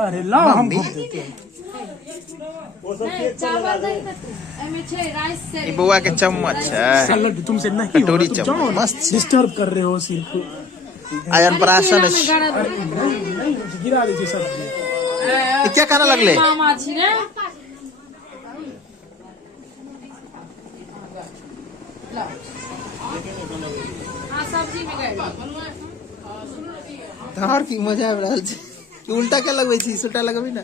अरे लाओ हम घूम देते हैं। ये बुआ के चम्मच है, सलाद तुमसे नहीं कटोरी होगा, तुम चम्मच जाओ, मस्त डिस्टर्ब कर रहे हो सिर्फ। आयन प्राशन नहीं, गिरा दीजिए सब्जी। ये क्या खाना लगले? तोहर की मजा आबि रहल छै कि उल्टा क्या लगबै छी? सुटा लगबी ना।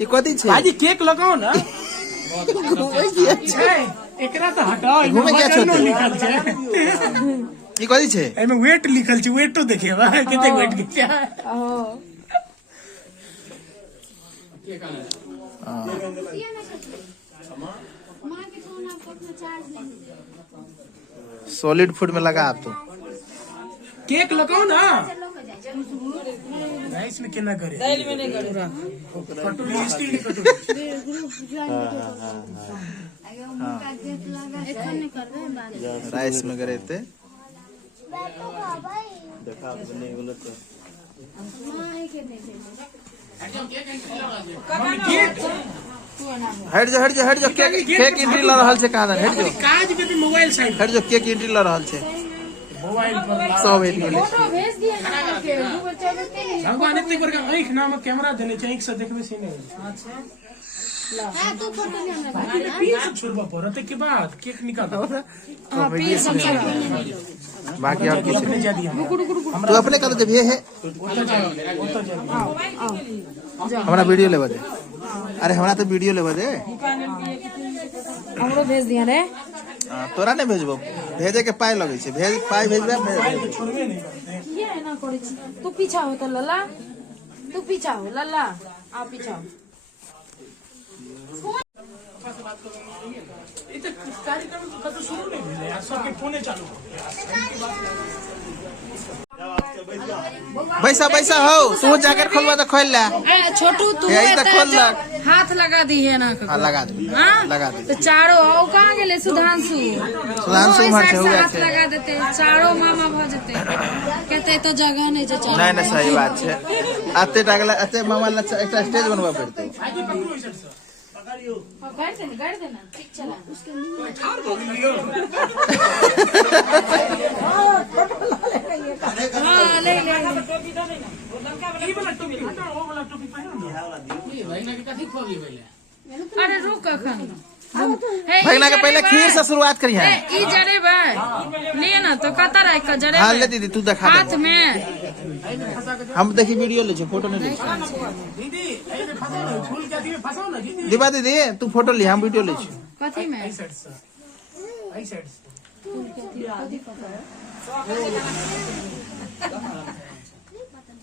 ये कथी छै? भाजी केक लगाओ ना। घूमै किया छै? एकरा तो हटाओ, घूमे क्या वजनो छोटे? लिखल छै। ये कथी छै? एमे वेट लिखल छै, वेटो देखिए बा कते वेट के छै। सॉलिड फूड में लगा आप तो। केक लगाओ ना। राइस में केना करे? दाल में नहीं करे। कटोरी स्टील की कटोरी। राइस में करे थे। हट जा केक एंट्री ला रहल छै। कहां हट जो काज पे भी मोबाइल साइड हट जो केक एंट्री ला रहल छै। मोबाइल पर सब भेट गेलै। भगवान एते बड़का आंख नाम कैमरा देने छै, आंख से देखबे से नहीं। अच्छा हां तो फोटो ले हमरा पीस छोड़बा पड़त के बाद केक निकाल। हां पीस बाकी और किसी अपने जा दिया। तू अपने कर दे भी है। हमरा वीडियो लेबा दे। अरे हमरा तो वीडियो लेबा दे। हमरो भेज दिया रे। तोरा नहीं भेजबो, भेजे के पाई लगे छै। भेज पाई भेजबे छोड़बे नहीं करते। ये ना करे छी। तू पीछा हो त लल्ला, तू पीछा हो लल्ला, आ पीछा हो। इते कार्यक्रम कतो शुरू नहीं भेले यार, सबके फोने चालू हो गया। बैसा हो, तू जैकेट खोलवा तो खोल ले। छोटू तू यही तो खोल लग। हाथ लगा दी है ना। हां लगा दे, लगा दे। तो चारों आओ कहां गेले? सुधांशु उम्हर से हो गया हाथ लगा देते, चारों मामा भ जेते। कहते तो जगह नहीं जे चारों। नहीं सही बात छै। आते टागला आते मामा ला एकटा स्टेज बनवा पड़ते। गाड़ देना ठीक चला उसके ले अरे रुक अखन भगना के पहले खीर से शुरुआत करी है। ई जरे बा ले ना तो कता रह के जरे। हां ले दीदी तू दिखा हाथ में हम देखी वीडियो ले छै, फोटो नहीं ले। दीदी ए फसाओ ना, झूल के अथी में फसाओ ना दीदी। दिबा दीदी तू फोटो ले, हम वीडियो ले छी। कथी में? आई साइड से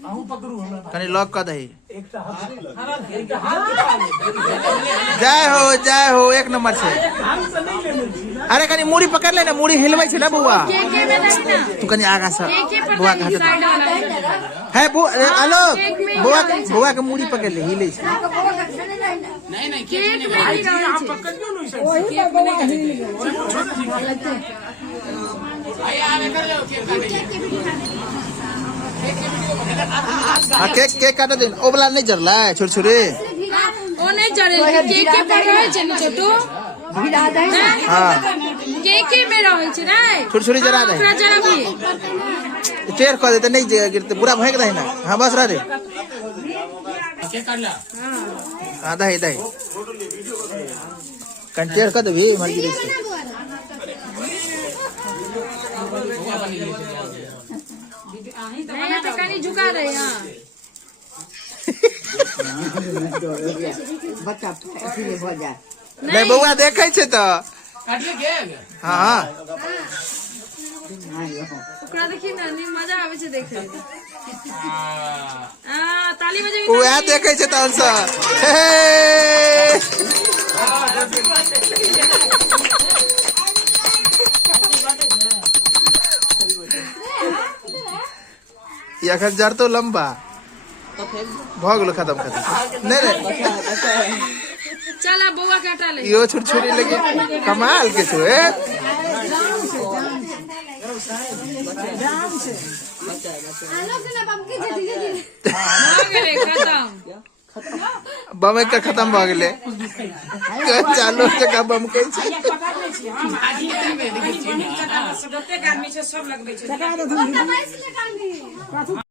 आहू पकड़ू हमरा कनी लॉक कर दही। एकटा हाथ जय हो एक नंबर से। हम से नहीं लेने छी ना। अरे कनी मुड़ी पकड़ ले ना, मुड़ी हिलबै छै ना बुआ। के में नहीं ना तू कनी आगा से के पर बुआ के हाथ साइड वाला है। हेलो बुआ के मुड़ी पकड़ ले, हिले छै। नहीं केक में आई ही जी रहे हम छै। पकड़ क्यों नहीं सकते? केक में नहीं आई आवे कर लो केक हां केक काट दे। ओ वाला नहीं जरला छुरछुरी। ओ नहीं जरे के पर रहे छै न छोटू। हां के में रहे छै ना। छुरछुरी जरा दे। ओकरा जरा भी टेर कर देते नहीं गिरते, पूरा भएक दे ना। हां बस रह दे। केक काट ला। हां दे कंटेर कर दे भी मर्जी से। नहीं तो कहीं झुका रहे हैं। बच्चा अकेले भ जाए। नहीं बउआ देखे छै तो। काटिए केक। हां ओकरा देखी ना नी मजा आवे छै देखे। ताली बजे ओ आ देखे छै तो से। या खर जर तो लंबा भ गेलो खत्म नहीं रे। चला बउआ के हटा ले। यो छुरछुरी लगे कमाल के छो। ध्यान से बम एक खत्म भ गेले चालू जगह बम के पकड़ छी हम आदि में देखै छी सब लगबै छै